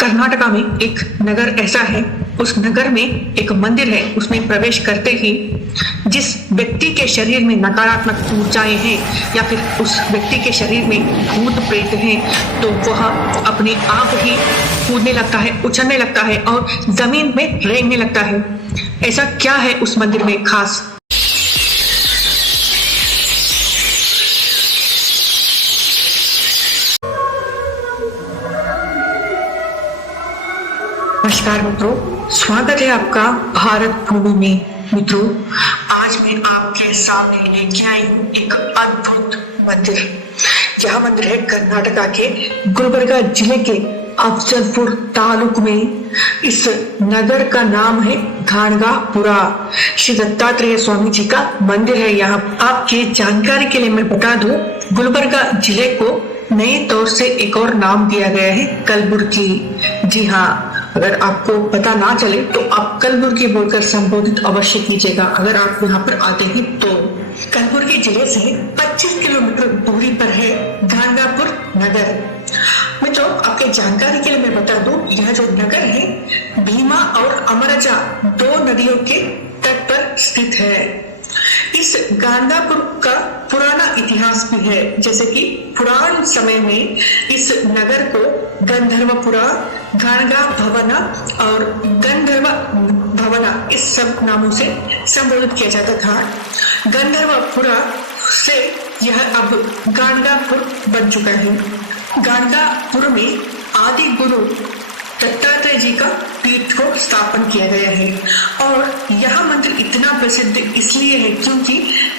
कर्नाटका में एक नगर ऐसा है, उस नगर में एक मंदिर है। उसमें प्रवेश करते ही जिस व्यक्ति के शरीर में नकारात्मक ऊर्जाएं हैं या फिर उस व्यक्ति के शरीर में भूत प्रेत हैं, तो वह अपने आप ही कूदने लगता है, उछलने लगता है और जमीन में रेंगने लगता है। ऐसा क्या है उस मंदिर में खास? नमस्कार मित्रों, स्वागत है आपका भारत भूमि में। मित्रों, आज मैं आपके सामने लेके आई हूँ एक अद्भुत मंदिर। यह मंदिर है कर्नाटका के गुलबर्गा जिले के अफजलपुर तालुक में। इस नगर का नाम है गाणगापुरा। श्री दत्तात्रेय स्वामी जी का मंदिर है। यहाँ आपके जानकारी के लिए मैं बता दूं, गुलबर्गा जिले को नए तौर से एक और नाम दिया गया है, कलबुर्गी। जी हाँ, अगर आपको पता ना चले तो आप कलबुर्गी बोलकर संबोधित अवश्य कीजिएगा अगर आप यहाँ पर आते हैं तो। कलबुर्गी जिले से 25 किलोमीटर दूरी पर है गाणगापुर नगर। मित्रों, आपके जानकारी के लिए मैं बता दूं, यह जो नगर है भीमा और अमरजा दो नदियों के तट पर स्थित है। इस गाणगापुर का पुराना इतिहास भी है, जैसे कि पुरान समय में इस नगर को गंधर्वपुरा, गाणगा भवना और गंधर्व भवना इस सब नामों से संबोधित किया जाता था। गंधर्वपुरा से यह अब गाणगापुर बन चुका है। गाणगापुर में आदि गुरु दत्तात्रेय जी का पीठ को स्थापन किया गया है और यह मंदिर इतना प्रसिद्ध इसलिए है क्योंकि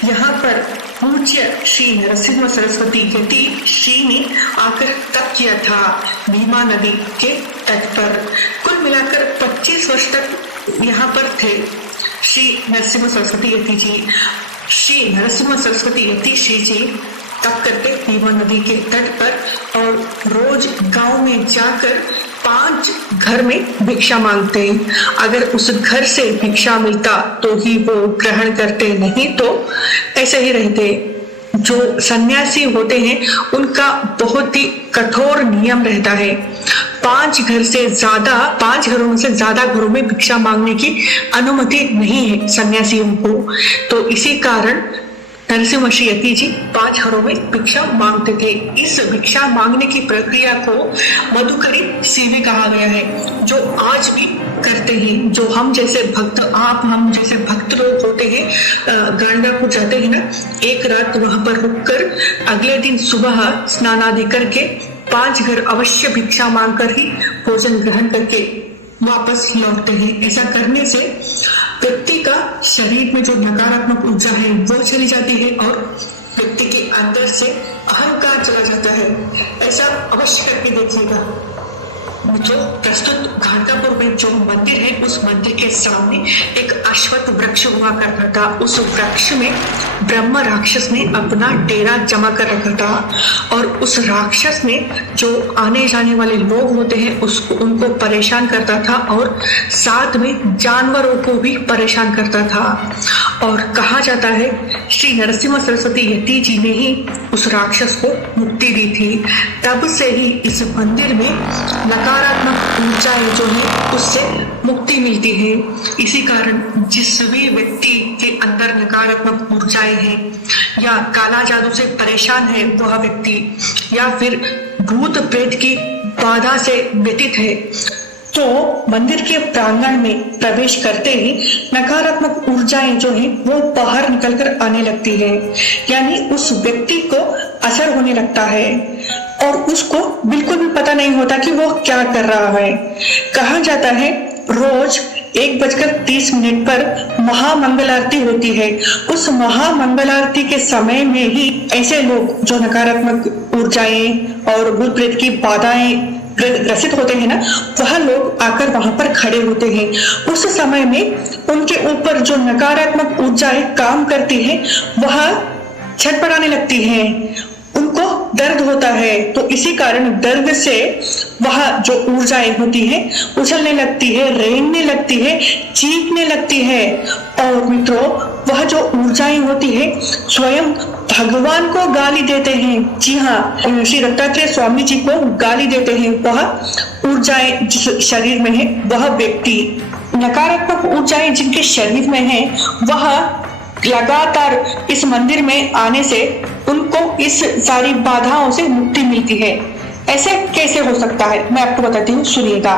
यहाँ पर पूज्य श्री नरसिंह सरस्वती यति श्री ने आकर तप किया था भीमा नदी के तट पर। कुल मिलाकर 25 वर्ष तक यहाँ पर थे श्री नरसिंह सरस्वती यति जी। श्री नरसिंह सरस्वती यति श्री जी तप करते भीमा नदी के तट पर और रोज गांव में जाकर 5 घर में भिक्षा मांगते। अगर उस घर से भिक्षा मिलता तो ही वो ग्रहण करते, नहीं तो ऐसे ही रहते। जो सन्यासी होते हैं उनका बहुत ही कठोर नियम रहता है। 5 घरों से ज्यादा घरों में भिक्षा मांगने की अनुमति नहीं है सन्यासियों को। तो इसी कारण नरसिंह यति जी 5 घरों में भिक्षा मांगते थे। इस भिक्षा मांगने की प्रक्रिया को मधुकरी सेवी कहा गया है, जो आज भी करते हैं। जो हम जैसे भक्त लोग होते हैं, गाणगापुर जाते हैं ना, एक रात वहां पर रुककर अगले दिन सुबह स्नान आदि करके 5 घर अवश्य भिक्षा मांग कर ही भोजन ग्रहण करके वापस लौटते हैं। ऐसा करने से व्यक्ति का शरीर में जो नकारात्मक ऊर्जा है वो चली जाती है और व्यक्ति के अंदर से अहंकार चला जाता है। ऐसा अवश्य करके देखिएगा। जो प्रस्तुत गाणगापुर में जो मंदिर है, उस मंदिर के सामने एक अश्वत्थ वृक्ष हुआ करता था। उस वृक्ष में ब्रह्म राक्षस ने अपना डेरा जमा कर रखा था और उस राक्षस ने जो आने जाने वाले लोग होते हैं उनको परेशान करता था और साथ में जानवरों को भी परेशान करता था। और कहा जाता है श्री नरसिंह सरस्वती यति जी ने ही उस राक्षस को मुक्ति दी थी। तब से ही इस मंदिर में नकारात्मक ऊर्जाएं जो है उससे मुक्ति मिलती है। इसी कारण जिस भी व्यक्ति के अंदर नकारात्मक ऊर्जाएं हैं या काला जादू से परेशान है वह व्यक्ति, या फिर भूत प्रेत की बाधा से व्यतीत है, तो मंदिर के प्रांगण में प्रवेश करते ही नकारात्मक ऊर्जाएं जो है वो बाहर निकलकर आने लगती है। यानी उस व्यक्ति को असर होने लगता है और उसको बिल्कुल भी पता नहीं होता कि वो क्या कर रहा है। कहा जाता है रोज 1:30 पर महामंगल आरती होती है। उस महामंगल आरती के समय में ही ऐसे लोग जो नकारात्मक ऊर्जाएं और भूत प्रेत की बाधाएं ग्रसित होते हैं ना, वह लोग आकर वहां पर खड़े होते हैं। उस समय में उनके ऊपर जो नकारात्मक ऊर्जाएं काम करती है वह छटपटाने लगती है, उनको दर्द होता है। तो इसी कारण दर्द से वह जो ऊर्जाएं होती है उछलने लगती है, रेंगने लगती है, चीखने लगती है। और मित्रों, वह जो ऊर्जाएं होती है स्वयं भगवान को गाली देते हैं। जी हाँ, श्री दत्तात्रेय स्वामी जी को गाली देते हैं। वह ऊर्जाएं जिस शरीर में है वह व्यक्ति, नकारात्मक ऊर्जाएं जिनके शरीर में है वह लगातार इस मंदिर में आने से उनको इस सारी बाधाओं से मुक्ति मिलती है। ऐसे कैसे हो सकता है मैं आपको बताती हूँ, सुनिएगा।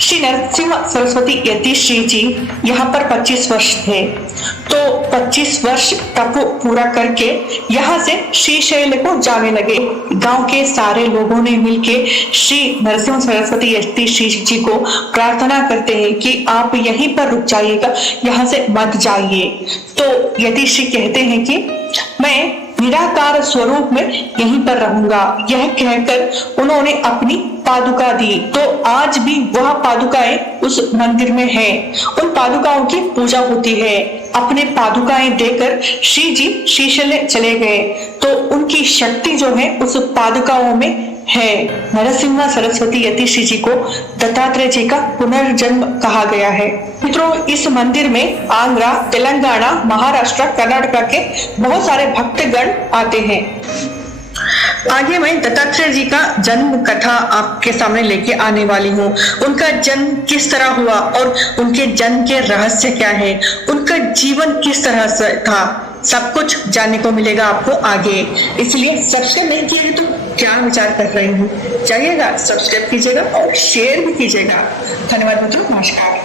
श्री नरसिंह सरस्वती यति श्री जी यहाँ पर 25 वर्ष थे, तो 25 वर्ष तप पूरा करके यहाँ से श्रीशैल को जाने लगे। गांव के सारे लोगों ने मिलके श्री नरसिंह सरस्वती यति श्री जी को प्रार्थना करते हैं कि आप यहीं पर रुक जाइएगा, यहाँ से मत जाइए। तो यति श्री कहते हैं कि मैं निराकार स्वरूप में यहीं पर रहूंगा। यह कहकर उन्होंने अपनी पादुका दी। तो आज भी वह पादुकाएं उस मंदिर में है, उन पादुकाओं की पूजा होती है। अपने पादुकाएं देकर श्री जी श्रीशैल चले गए, तो उनकी शक्ति जो है उस पादुकाओं में है। नरसिंह सरस्वती यति श्री जी को दत्तात्रेय जी का पुनर्जन्म कहा गया है। मित्रों, इस मंदिर में आंध्रा, तेलंगाना, महाराष्ट्र, कर्नाटक के बहुत सारे भक्तगण आते हैं। आगे मैं दत्तात्रेय जी का जन्म कथा आपके सामने लेके आने वाली हूँ। उनका जन्म किस तरह हुआ और उनके जन्म के रहस्य क्या है, उनका जीवन किस तरह से था, सब कुछ जानने को मिलेगा आपको आगे। इसलिए सब्सक्राइब नहीं किए तो क्या विचार कर रहे हूँ, जाइएगा सब्सक्राइब कीजिएगा और शेयर भी कीजिएगा। धन्यवाद मित्रों, नमस्कार।